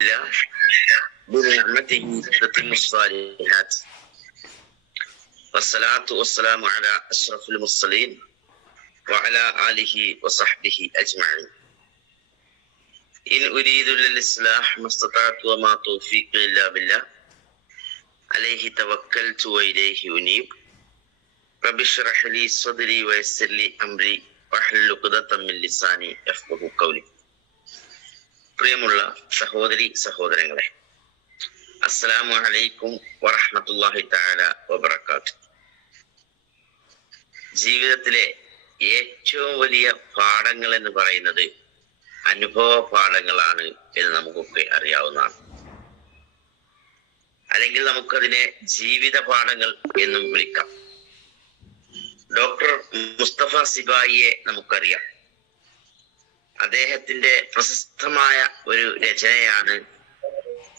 الله بنعمته تتم الصالحات. والصلاة والسلام على أشرف المرسلين وعلى آله وصحبه أجمعين. إن أريد للإصلاح ما استطعت وما توفيق إلا بالله عليه توكلت وإليه أنيب. رب اشرح لي صدري ويسر لي أمري واحلل عقدة من لساني يفقهوا قولي. പ്രിയമുള്ള സഹോദരി സഹോദരങ്ങളെ അസ്സലാമു അലൈക്കും വറഹ്മത്തുള്ളാഹി തആല വബറകാത്ത് ജീവിതത്തിലെ ഏറ്റവും വലിയ പാഠങ്ങൾ എന്ന് പറയുന്നത് അനുഭവ പാഠങ്ങളാണ് എന്ന് നമുക്കൊക്കെ അറിയാവുന്നതാണ്. അല്ലെങ്കിൽ നമുക്കതിനെ ജീവിത പാഠങ്ങൾ എന്നും വിളിക്കാം. ഡോക്ടർ മുസ്തഫ സിബായിയെ നമുക്കറിയാം. അദ്ദേഹത്തിന്റെ പ്രശസ്തമായ ഒരു രചനയാണ്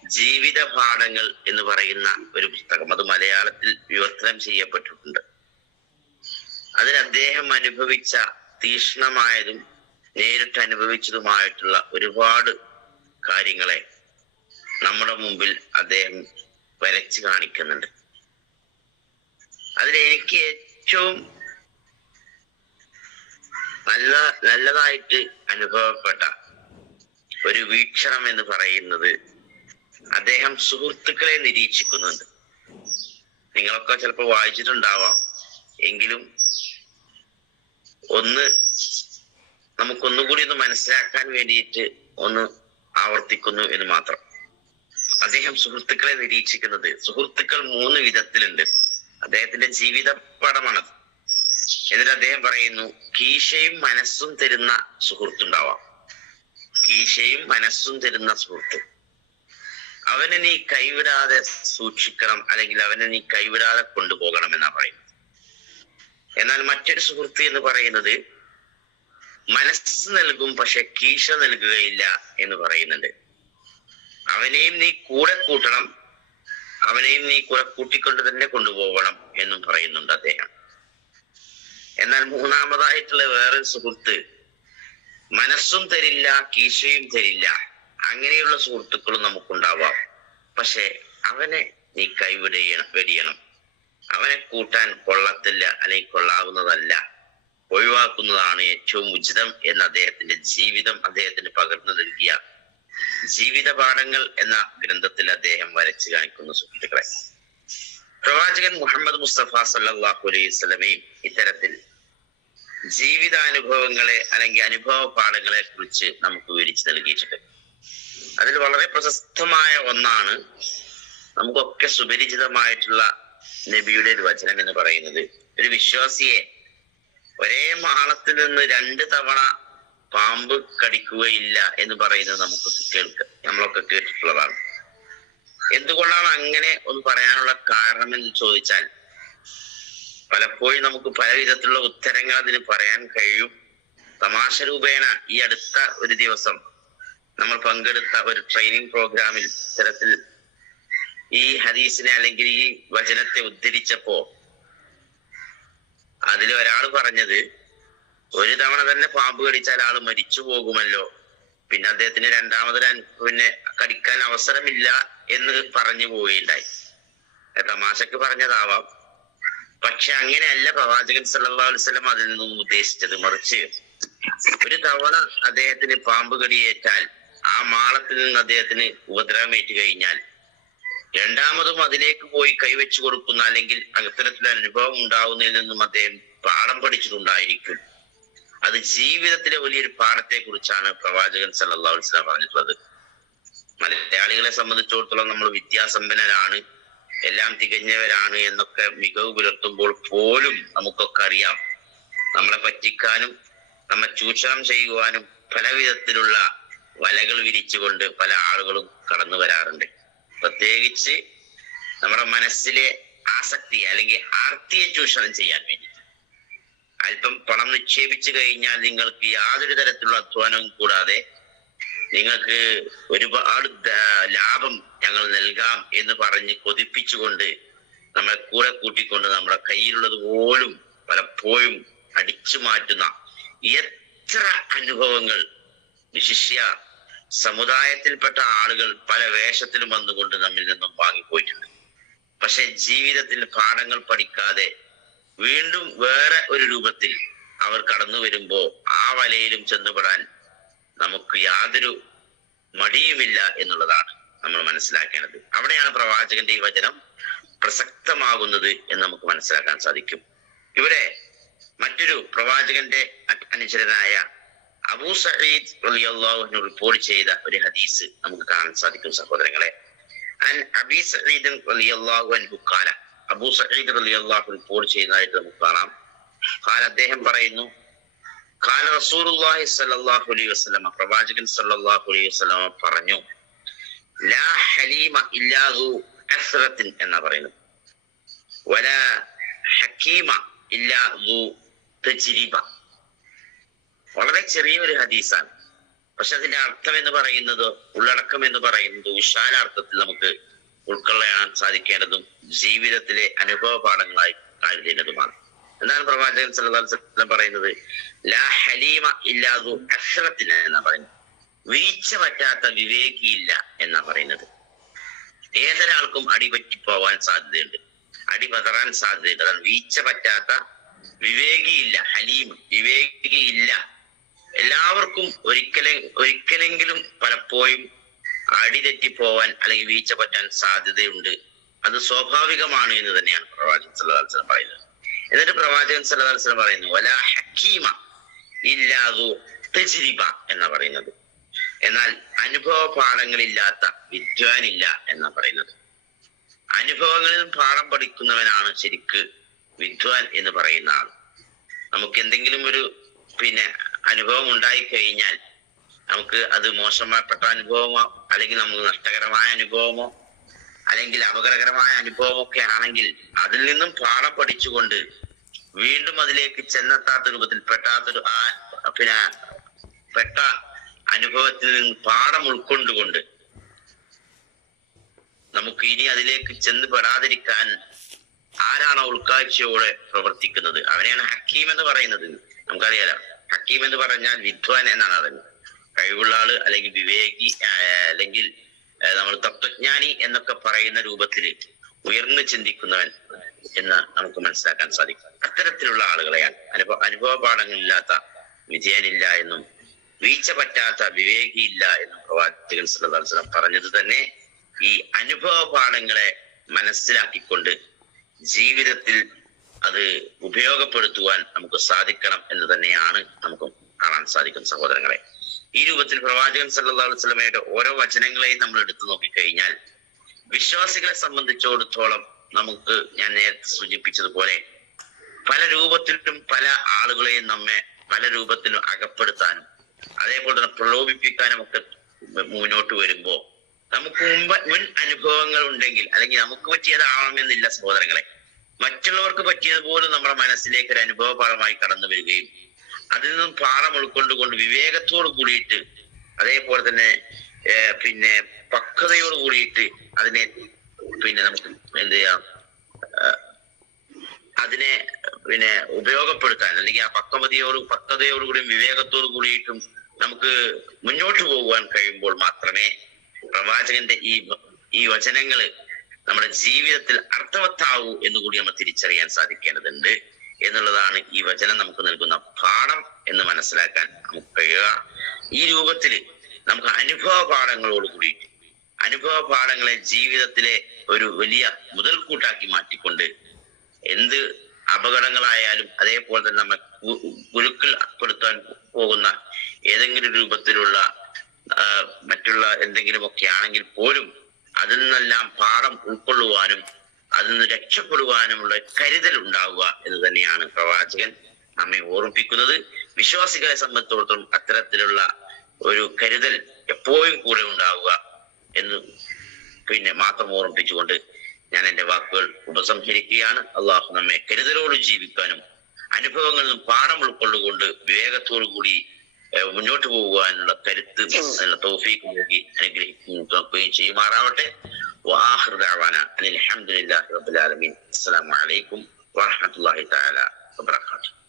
ജീവിത പാഠങ്ങൾ എന്ന് പറയുന്ന ഒരു പുസ്തകം. അത് മലയാളത്തിൽ വിവർത്തനം ചെയ്യപ്പെട്ടിട്ടുണ്ട്. അതിൽ അദ്ദേഹം അനുഭവിച്ച തീക്ഷ്ണമായതും നേരിട്ട് അനുഭവിച്ചതുമായിട്ടുള്ള ഒരുപാട് കാര്യങ്ങളെ നമ്മുടെ മുമ്പിൽ അദ്ദേഹം വരച്ചു കാണിക്കുന്നുണ്ട്. അതിൽ എനിക്ക് ഏറ്റവും നല്ല നല്ലതായിട്ട് അനുഭവപ്പെട്ട ഒരു വീക്ഷണം എന്ന് പറയുന്നത് അദ്ദേഹം സുഹൃത്തുക്കളെ നിരീക്ഷിക്കുന്നുണ്ട്. നിങ്ങളൊക്കെ ചിലപ്പോൾ വായിച്ചിട്ടുണ്ടാവാം. എങ്കിലും ഒന്ന് നമുക്കൊന്നുകൂടി ഒന്ന് മനസ്സിലാക്കാൻ വേണ്ടിയിട്ട് ഒന്ന് ആവർത്തിക്കുന്നു എന്ന് മാത്രം. അദ്ദേഹം സുഹൃത്തുക്കളെ നിരീക്ഷിക്കുന്നത് സുഹൃത്തുക്കൾ മൂന്ന് വിധത്തിലുണ്ട്. അദ്ദേഹത്തിന്റെ ജീവിത പടമാണത് എന്നിട്ട് അദ്ദേഹം പറയുന്നു കീശയും മനസ്സും തരുന്ന സുഹൃത്തുണ്ടാവാം കീശയും മനസ്സും തരുന്ന സുഹൃത്ത്. അവനെ നീ കൈവിടാതെ സൂക്ഷിക്കണം അല്ലെങ്കിൽ അവനെ നീ കൈവിടാതെ കൊണ്ടുപോകണം എന്നാ പറയുന്നത്. എന്നാൽ മറ്റൊരു സുഹൃത്ത് എന്ന് പറയുന്നത് മനസ്സ് നൽകും പക്ഷെ കീശ നൽകുകയില്ല എന്ന് പറയുന്നുണ്ട്. അവനെയും നീ കൂടെ കൂട്ടണം അവനെയും നീ കൂടെ കൂട്ടിക്കൊണ്ട് തന്നെ കൊണ്ടുപോകണം എന്നും പറയുന്നുണ്ട് അദ്ദേഹം. എന്നാൽ മൂന്നാമതായിട്ടുള്ള വേറെ സുഹൃത്ത്. മനസ്സും തരില്ല കീശയും തരില്ല. അങ്ങനെയുള്ള സുഹൃത്തുക്കളും നമുക്കുണ്ടാവാം. പക്ഷെ അവനെ നീ കൈവിടയണം വെടിയണം. അവനെ കൂട്ടാൻ കൊള്ളത്തില്ല അല്ലെങ്കിൽ കൊള്ളാവുന്നതല്ല. ഒഴിവാക്കുന്നതാണ് ഏറ്റവും ഉചിതം എന്ന് അദ്ദേഹത്തിന്റെ ജീവിതം അദ്ദേഹത്തിന് പകർന്നു നൽകിയ ജീവിത പാഠങ്ങൾ എന്ന ഗ്രന്ഥത്തിൽ അദ്ദേഹം വരച്ചു കാണിക്കുന്ന സുഹൃത്തുക്കളെ. പ്രവാചകൻ മുഹമ്മദ് മുസ്തഫ സല്ലാഹു അലൈഹി സ്വലമയും ഇത്തരത്തിൽ ജീവിതാനുഭവങ്ങളെ അല്ലെങ്കിൽ അനുഭവ പാഠങ്ങളെ കുറിച്ച് നമുക്ക് വിവരിച്ചു നൽകിയിട്ടുണ്ട്. അതിൽ വളരെ പ്രശസ്തമായ ഒന്നാണ് നമുക്കൊക്കെ സുപരിചിതമായിട്ടുള്ള നബിയുടെ ഒരു വചനം എന്ന് പറയുന്നത്. ഒരു വിശ്വാസിയെ ഒരേ മാളത്തിൽ നിന്ന് രണ്ട് തവണ പാമ്പ് കടിക്കുകയില്ല എന്ന് പറയുന്നത് നമുക്ക് കേൾക്ക നമ്മളൊക്കെ കേട്ടിട്ടുള്ളതാണ്. എന്തുകൊണ്ടാണ് അങ്ങനെ ഒന്ന് പറയാനുള്ള കാരണം എന്ന് ചോദിച്ചാൽ പലപ്പോഴും നമുക്ക് പല വിധത്തിലുള്ള ഉത്തരങ്ങൾ അതിന് പറയാൻ കഴിയും. തമാശ രൂപേണ ഈ അടുത്ത ഒരു ദിവസം നമ്മൾ പങ്കെടുത്ത ഒരു ട്രെയിനിങ് പ്രോഗ്രാമിൽ ഇത്തരത്തിൽ ഈ ഹദീസിനെ അല്ലെങ്കിൽ ഈ വചനത്തെ ഉദ്ധരിച്ചപ്പോ അതിൽ ഒരാൾ പറഞ്ഞത് ഒരു തവണ തന്നെ പാമ്പ് കടിച്ചാൽ ആൾ മരിച്ചു പോകുമല്ലോ. പിന്നെ അദ്ദേഹത്തിന് രണ്ടാമതൊരു പിന്നെ കടിക്കാൻ അവസരമില്ല എന്ന് പറഞ്ഞു പോവുകയുണ്ടായി. തമാശക്ക് പറഞ്ഞതാവാം. പക്ഷെ അങ്ങനെയല്ല പ്രവാചകൻ സല്ലല്ലാഹു അലൈഹി വസല്ലം അതിൽ നിന്നും ഉദ്ദേശിച്ചത്. മറിച്ച് ഒരു തവണ അദ്ദേഹത്തിന് പാമ്പ് കടിയേറ്റാൽ ആ മാളത്തിൽ നിന്ന് അദ്ദേഹത്തിന് ഉപദ്രവമേറ്റ് കഴിഞ്ഞാൽ രണ്ടാമതും അതിലേക്ക് പോയി കൈവച്ചു കൊടുക്കുന്ന അല്ലെങ്കിൽ അത്തരത്തിൽ അനുഭവം ഉണ്ടാവുന്നതിൽ നിന്നും അദ്ദേഹം പാഠം പഠിച്ചിട്ടുണ്ടായിരിക്കും. അത് ജീവിതത്തിലെ വലിയൊരു പാഠത്തെ കുറിച്ചാണ് പ്രവാചകൻ സല്ലല്ലാഹു അലൈഹി വസല്ലം പറഞ്ഞിട്ടുള്ളത്. മലയാളികളെ സംബന്ധിച്ചിടത്തോളം നമ്മൾ വിദ്യാസമ്പന്നരാണ്. എല്ലാം തികഞ്ഞവരാണ് എന്നൊക്കെ മികവ് പുലർത്തുമ്പോൾ പോലും നമുക്കൊക്കെ അറിയാം. നമ്മളെ പറ്റിക്കാനും നമ്മെ ചൂഷണം ചെയ്യുവാനും പല വിധത്തിലുള്ള വലകൾ വിരിച്ചുകൊണ്ട് പല ആളുകളും കടന്നു വരാറുണ്ട്. പ്രത്യേകിച്ച് നമ്മുടെ മനസ്സിലെ ആസക്തി അല്ലെങ്കിൽ ആർത്തിയെ ചൂഷണം ചെയ്യാൻ വേണ്ടി അല്പം പണം നിക്ഷേപിച്ചു കഴിഞ്ഞാൽ നിങ്ങൾക്ക് യാതൊരു തരത്തിലുള്ള അധ്വാനവും കൂടാതെ നിങ്ങൾക്ക് ഒരുപാട് ലാഭം ഞങ്ങൾ നൽകാം എന്ന് പറഞ്ഞ് കൊതിപ്പിച്ചുകൊണ്ട് നമ്മളെ കൂടെ കൂട്ടിക്കൊണ്ട് നമ്മുടെ കയ്യിലുള്ളത് പോലും പലപ്പോഴും അടിച്ചു മാറ്റുന്ന എത്ര അനുഭവങ്ങൾ വിശിഷ്യ സമുദായത്തിൽപ്പെട്ട ആളുകൾ പല വേഷത്തിലും വന്നുകൊണ്ട് നമ്മിൽ നിന്നും വാങ്ങിപ്പോയിട്ടുണ്ട്. പക്ഷെ ജീവിതത്തിൽ പാഠങ്ങൾ പഠിക്കാതെ വീണ്ടും വേറെ ഒരു രൂപത്തിൽ അവർ കടന്നു വരുമ്പോ ആ വലയിലും ചെന്നുപെടാൻ നമുക്ക് യാതൊരു മടിയുമില്ല എന്നുള്ളതാണ് നമ്മൾ മനസ്സിലാക്കേണ്ടത്. അവിടെയാണ് പ്രവാചകന്റെ ഈ വചനം പ്രസക്തമാകുന്നത് എന്ന് നമുക്ക് മനസ്സിലാക്കാൻ സാധിക്കും. ഇവിടെ മറ്റൊരു പ്രവാചകന്റെ അനുചരനായ അബൂ സഈദ് റളിയല്ലാഹു റിപ്പോർട്ട് ചെയ്ത ഒരു ഹദീസ് നമുക്ക് കാണാൻ സാധിക്കും സഹോദരങ്ങളെ. അൻ അബീ സഈദ് റളിയല്ലാഹു അൻഹു അബൂ റളിയല്ലാഹു റിപ്പോർട്ട് ചെയ്യുന്നതായിട്ട് നമുക്ക് കാണാം. അദ്ദേഹം പറയുന്നു പ്രവാചകൻ പറഞ്ഞു ലാ ഹലീമ എന്ന് പറയുന്നു വലാ ഹക്കീമ ഇല്ലാ ദു തജ്രിബ. വളരെ ചെറിയൊരു ഹദീസാണ്. പക്ഷെ അതിന്റെ അർത്ഥം എന്ന് പറയുന്നത് ഉള്ളടക്കം എന്ന് പറയുന്നത് വിശാലാർത്ഥത്തിൽ നമുക്ക് ഉൾക്കൊള്ളാൻ സാധിക്കേണ്ടതും ജീവിതത്തിലെ അനുഭവ പാഠങ്ങളായി കരുതേണ്ടതുമാണ് എന്താണ് പ്രവാചകൻ വസല്ലം പറയുന്നത്? ലാ ഹലീമ ഇല്ലാതു അക്ഷരത്തിന് എന്നാ പറയുന്നത്. വീഴ്ച പറ്റാത്ത വിവേകിയില്ല എന്നാ പറയുന്നത്. ഏതൊരാൾക്കും അടിപറ്റിപ്പോവാൻ സാധ്യതയുണ്ട്. അടി പതറാൻ സാധ്യതയുണ്ട്. അതാണ് വീഴ്ച പറ്റാത്ത വിവേകിയില്ല ഹലീം വിവേകിയില്ല എല്ലാവർക്കും ഒരിക്കലെ ഒരിക്കലെങ്കിലും പലപ്പോഴും അടിതെറ്റി പോവാൻ അല്ലെങ്കിൽ വീഴ്ച പറ്റാൻ സാധ്യതയുണ്ട്. അത് സ്വാഭാവികമാണ് എന്ന് തന്നെയാണ് പ്രവാചകൻ സല്ലാസ്ലം പറയുന്നത്. എന്നിട്ട് പ്രവാചകൻ വസല്ലം പറയുന്നു വല ഹക്കീമ ഇല്ലാതു തജ്രിബ എന്ന് പറയുന്നത്. എന്നാൽ അനുഭവ പാഠങ്ങളില്ലാത്ത വിദ്വാനില്ല എന്നാ പറയുന്നത്. അനുഭവങ്ങളിൽ പാഠം പഠിക്കുന്നവനാണ് ശരിക്ക് വിദ്വാൻ എന്ന് പറയുന്ന ആൾ. നമുക്ക് എന്തെങ്കിലും ഒരു പിന്നെ അനുഭവം ഉണ്ടായി കഴിഞ്ഞാൽ നമുക്ക് അത് മോശമാപ്പെട്ട അനുഭവമോ അല്ലെങ്കിൽ നമുക്ക് നഷ്ടകരമായ അനുഭവമോ അല്ലെങ്കിൽ അപകടകരമായ അനുഭവമൊക്കെ ആണെങ്കിൽ അതിൽ നിന്നും പാഠം പഠിച്ചുകൊണ്ട് വീണ്ടും അതിലേക്ക് ചെന്നെത്താത്ത രൂപത്തിൽ പെട്ടാത്തൊരു ആ പിന്നെ പെട്ട അനുഭവത്തിൽ നിന്ന് പാഠം ഉൾക്കൊണ്ടുകൊണ്ട് നമുക്ക് ഇനി അതിലേക്ക് ചെന്ന് പെടാതിരിക്കാൻ ആരാണോ ഉൾക്കാഴ്ചയോടെ പ്രവർത്തിക്കുന്നത്? അവനെയാണ് ഹക്കീം എന്ന് പറയുന്നത്. നമുക്കറിയാലോ. ഹക്കീം എന്ന് പറഞ്ഞാൽ വിദ്വാൻ എന്നാണ് അതിന് കഴിവുള്ള ആൾ അല്ലെങ്കിൽ വിവേകി അല്ലെങ്കിൽ നമ്മൾ തത്വജ്ഞാനി എന്നൊക്കെ പറയുന്ന രൂപത്തിൽ ഉയർന്നു ചിന്തിക്കുന്നവൻ എന്ന് നമുക്ക് മനസ്സിലാക്കാൻ സാധിക്കും. അത്തരത്തിലുള്ള ആളുകളെയാണ് അനുഭവ അനുഭവ പാഠങ്ങളില്ലാത്ത വിജയനില്ല എന്നും വീഴ്ച പറ്റാത്ത വിവേകിയില്ല എന്നും പ്രവാചകൻ വസല്ലം പറഞ്ഞത് തന്നെ ഈ അനുഭവ പാഠങ്ങളെ മനസ്സിലാക്കിക്കൊണ്ട് ജീവിതത്തിൽ അത് ഉപയോഗപ്പെടുത്തുവാൻ നമുക്ക് സാധിക്കണം എന്ന് തന്നെയാണ് നമുക്ക് കാണാൻ സാധിക്കും സഹോദരങ്ങളെ. ഈ രൂപത്തിൽ പ്രവാചകൻ സല്ലല്ലാഹു അലൈഹി വസല്ലമയുടെ ഓരോ വചനങ്ങളെയും നമ്മൾ എടുത്തു നോക്കിക്കഴിഞ്ഞാൽ വിശ്വാസികളെ സംബന്ധിച്ചിടത്തോളം നമുക്ക് ഞാൻ നേരത്തെ സൂചിപ്പിച്ചതുപോലെ പല രൂപത്തിലും പല ആളുകളെയും നമ്മെ പല രൂപത്തിലും അകപ്പെടുത്താനും അതേപോലെ തന്നെ പ്രലോഭിപ്പിക്കാനും ഒക്കെ മുന്നോട്ട് വരുമ്പോ നമുക്ക് മുമ്പ് മുൻ അനുഭവങ്ങൾ ഉണ്ടെങ്കിൽ അല്ലെങ്കിൽ നമുക്ക് പറ്റിയതാവണമെന്നില്ല സഹോദരങ്ങളെ. മറ്റുള്ളവർക്ക് പറ്റിയതുപോലെ നമ്മുടെ മനസ്സിലേക്ക് ഒരു അനുഭവപാഠമായി കടന്നു വരികയും അതിൽ നിന്നും പാഠം ഉൾക്കൊണ്ടുകൊണ്ട് വിവേകത്തോട് കൂടിയിട്ട് അതേപോലെ തന്നെ പിന്നെ പക്വതയോട് കൂടിയിട്ട് അതിനെ പിന്നെ നമുക്ക് എന്ത് ചെയ്യാം? അതിനെ പിന്നെ ഉപയോഗപ്പെടുത്താൻ അല്ലെങ്കിൽ ആ പക്വതയോട് പക്വതയോട് കൂടിയും വിവേകത്തോട് കൂടിയിട്ടും നമുക്ക് മുന്നോട്ട് പോകുവാൻ കഴിയുമ്പോൾ മാത്രമേ പ്രവാചകന്റെ ഈ ഈ വചനങ്ങൾ നമ്മുടെ ജീവിതത്തിൽ അർത്ഥവത്താവൂ എന്ന് കൂടി നമ്മൾ തിരിച്ചറിയാൻ സാധിക്കേണ്ടതുണ്ട് എന്നുള്ളതാണ് ഈ വചനം നമുക്ക് നൽകുന്ന പാഠം എന്ന് മനസ്സിലാക്കാൻ നമുക്ക് കഴിയുക. ഈ രൂപത്തിൽ നമുക്ക് അനുഭവ പാഠങ്ങളോട് കൂടി അനുഭവ പാഠങ്ങളെ ജീവിതത്തിലെ ഒരു വലിയ മുതൽക്കൂട്ടാക്കി മാറ്റിക്കൊണ്ട് എന്ത് അപകടങ്ങളായാലും അതേപോലെ തന്നെ നമ്മൾ ഗുരുക്കൾ പെടുത്താൻ പോകുന്ന ഏതെങ്കിലും രൂപത്തിലുള്ള മറ്റുള്ള എന്തെങ്കിലുമൊക്കെ ആണെങ്കിൽ പോലും അതിൽ നിന്നെല്ലാം പാഠം ഉൾക്കൊള്ളുവാനും അതിൽ നിന്ന് രക്ഷപ്പെടുവാനുമുള്ള കരുതൽ ഉണ്ടാവുക എന്ന് തന്നെയാണ് പ്രവാചകൻ നമ്മെ ഓർമ്മിപ്പിക്കുന്നത്. വിശ്വാസികളെ സംബന്ധിച്ചിടത്തോളം അത്തരത്തിലുള്ള ഒരു കരുതൽ എപ്പോഴും കൂടെ ഉണ്ടാവുക എന്ന് പിന്നെ മാത്രം ഓർമ്മിപ്പിച്ചുകൊണ്ട് ഞാൻ എന്റെ വാക്കുകൾ ഉപസംഹരിക്കുകയാണ്. അള്ളാഹു നമ്മെ കരുതലോട് ജീവിക്കാനും അനുഭവങ്ങളിൽ നിന്നും പാഠം ഉൾക്കൊള്ളുകൊണ്ട് വിവേകത്തോടു കൂടി മുന്നോട്ട് പോകുവാനുള്ള കരുത്ത് തോഫീക്ക് നൽകി അനുഗ്രഹിക്കുകയും ചെയ്യുമാറാവട്ടെ. അസ്സലാമു അലൈക്കും വറഹ്മത്തുള്ളാഹി തആല വബറകാതുഹു.